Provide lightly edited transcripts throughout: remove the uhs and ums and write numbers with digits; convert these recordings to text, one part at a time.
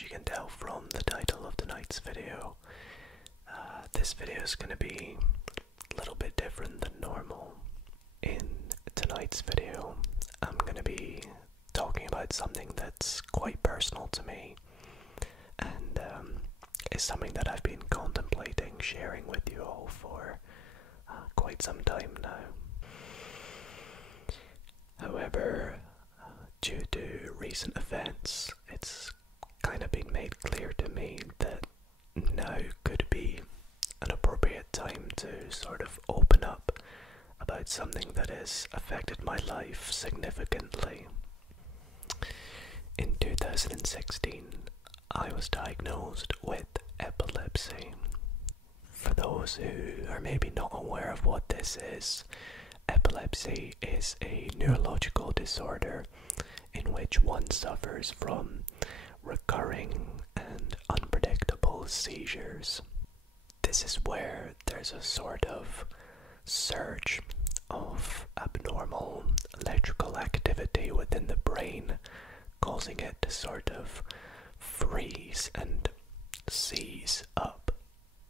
as you can tell from the title of tonight's video, this video is going to be a little bit different than normal. In tonight's video, I'm going to be talking about something that's quite personal to me, and is something that I've been contemplating sharing with you all for quite some time now. However, due to recent events, it's kind of been made clear to me that now could be an appropriate time to sort of open up about something that has affected my life significantly. In 2016, I was diagnosed with epilepsy. For those who are maybe not aware of what this is, epilepsy is a neurological disorder in which one suffers from recurring and unpredictable seizures. This is where there's a sort of surge of abnormal electrical activity within the brain, causing it to sort of freeze and seize up,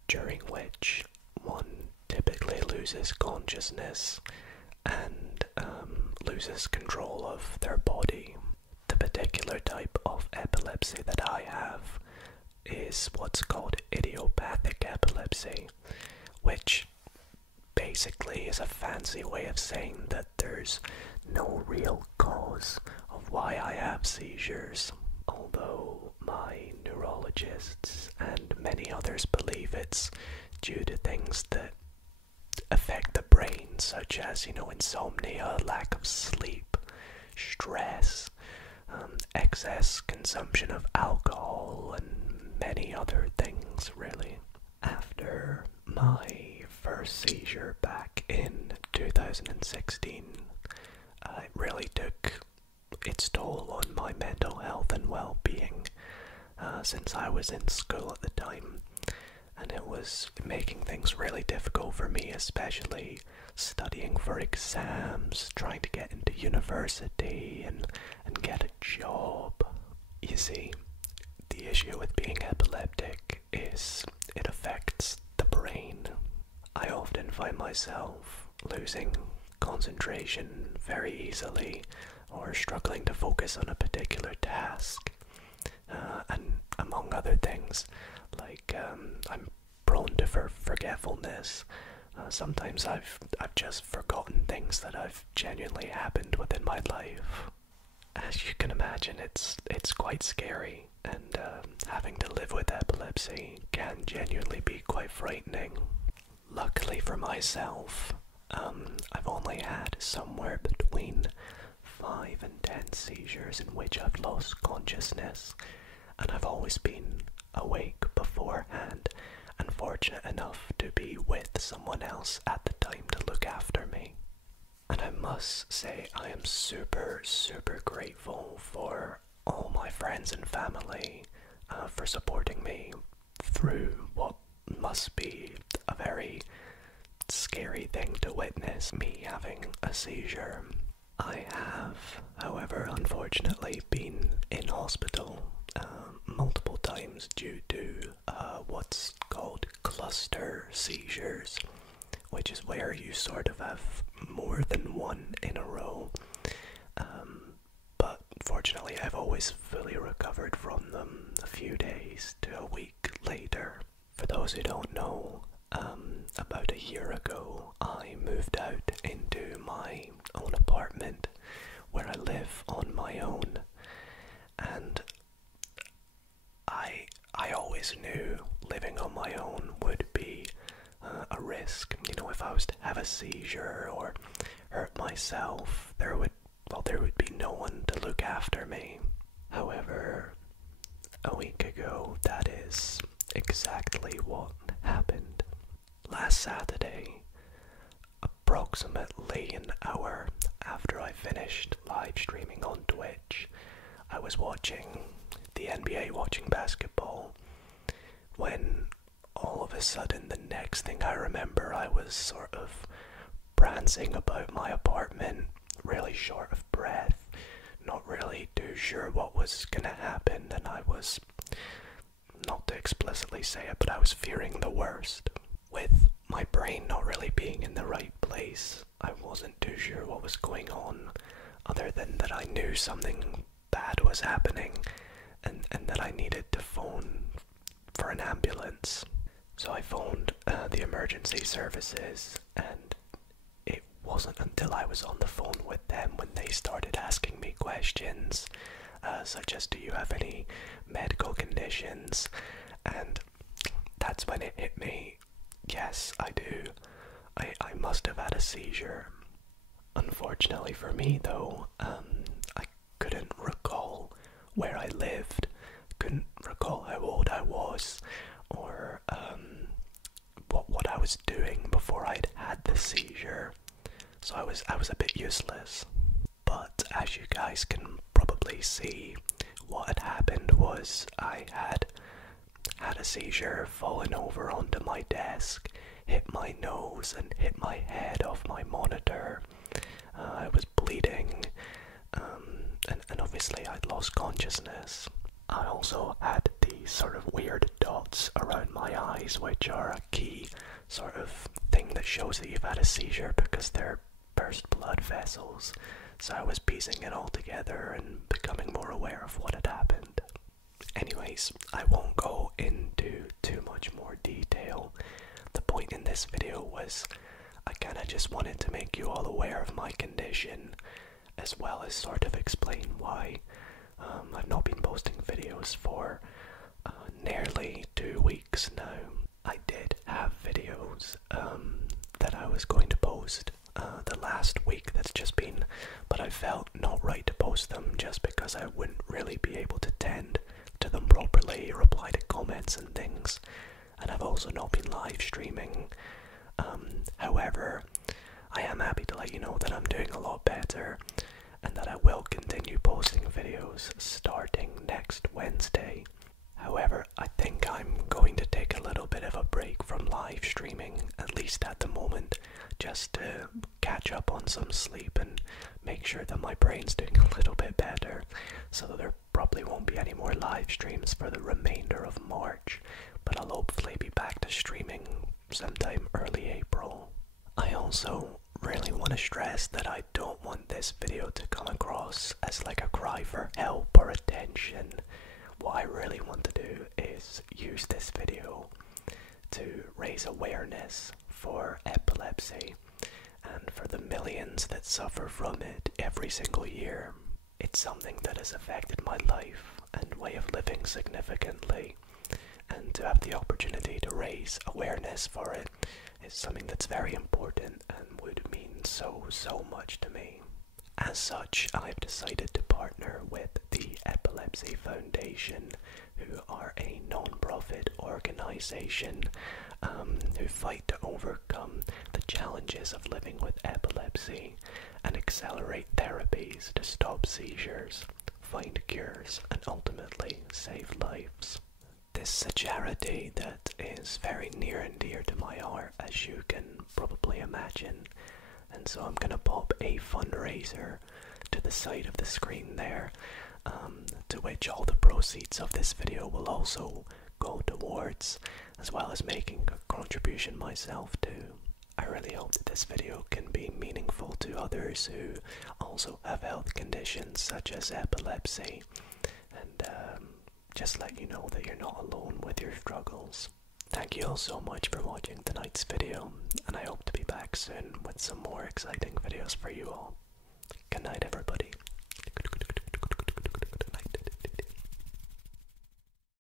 during which one typically loses consciousness and loses control of their body. The particular type of epilepsy that I have is what's called idiopathic epilepsy, which basically is a fancy way of saying that there's no real cause of why I have seizures, although my neurologists and many others believe it's due to things that affect the brain, such as, insomnia, lack of sleep, stress, excess consumption of alcohol, and many other things, really. After my first seizure back in 2016, it really took its toll on my mental health and well-being, since I was in school at the time, and it was making things really difficult for me, especially studying for exams, trying to get into university and get a job. You see, the issue with being epileptic is it affects the brain. I often find myself losing concentration very easily, or struggling to focus on a particular task, and among other things, like I'm prone to forgetfulness. Sometimes I've just forgotten things that have genuinely happened within my life. As you can imagine, it's quite scary, and having to live with epilepsy can genuinely be quite frightening. Luckily for myself, I've only had somewhere between 5 and 10 seizures in which I've lost consciousness, and I've always been awake beforehand and fortunate enough to be with someone else at the time to look after me. And I must say, I am super, super grateful for all my friends and family for supporting me through what must be a very scary thing to witness, me having a seizure. I have, however, unfortunately been in hospital multiple times due to what's called cluster seizures, which is where you sort of have more than one in a row. But fortunately, I've always fully recovered from them a few days to a week later. For those who don't know, about a year ago, I moved out into my own apartment where I live on my own, and I always knew living on my own would be a risk. If I was to have a seizure or hurt myself, there would be no one to look after me. However, a week ago, that is exactly what happened. Last Saturday, approximately an hour after I finished live streaming on Twitch, I was watching the NBA, watching basketball, when all of a sudden, the next thing I remember, I was sort of prancing about my apartment, really short of breath, not really too sure what was gonna happen, and I was Not to explicitly say it, but I was fearing the worst. With my brain not really being in the right place, I wasn't too sure what was going on, other than that I knew something bad was happening, and that I needed to phone for an ambulance. So I phoned the emergency services, and it wasn't until I was on the phone with them when they started asking me questions, such as, do you have any medical conditions? And that's when it hit me. Yes, I do. I must have had a seizure. Unfortunately for me, though, I couldn't recall where I lived, couldn't recall how old I was, or what I was doing before I'd had the seizure. So I was a bit useless. But as you guys can probably see, what had happened was I had a seizure, fallen over onto my desk, hit my nose and hit my head off my monitor. I was bleeding, and obviously I'd lost consciousness. I also had these sort of weird dots around my eyes, which are a key sort of thing that shows that you've had a seizure, because they're burst blood vessels. So I was piecing it all together and becoming more aware of what had happened. Anyways, I won't go into too much more detail. The point in this video was I kinda just wanted to make you all aware of my condition, as well as sort of explain why I've not been posting videos for nearly 2 weeks now. I did have videos that I was going to post the last week that's just been, but I felt not right to post them just because I wouldn't really be able to tend to them properly, reply to comments and things, and I've also not been live streaming. However, I am happy to let you know that I'm doing a lot better, and that I will continue posting videos starting next Wednesday. However, I think I'm going to take a little bit of a break from live streaming, at least at the moment, just to catch up on some sleep and make sure that my brain's doing a little bit better, so there probably won't be any more live streams for the remainder of March, but I'll hopefully be back to streaming sometime early April. I also really want to stress that I don't want this video to come across as like a cry for help or attention. What I really want to do is use this video to raise awareness for epilepsy and for the millions that suffer from it every single year. It's something that has affected my life and way of living significantly, and to have the opportunity to raise awareness for it is something that's very important and would mean so much to me. As such, I've decided to partner with the Epilepsy Foundation, who are a non-profit organization who fight to overcome the challenges of living with epilepsy and accelerate therapies to stop seizures, find cures, and ultimately save lives. This is a charity that is very near and dear to my heart, as you can probably imagine. And so I'm going to pop a fundraiser to the side of the screen there, to which all the proceeds of this video will also go towards, as well as making a contribution myself too. I really hope that this video can be meaningful to others who also have health conditions such as epilepsy, and just let you know that you're not alone with your struggles. Thank you all so much for watching tonight's video, and I hope to be back soon with some more exciting videos for you all.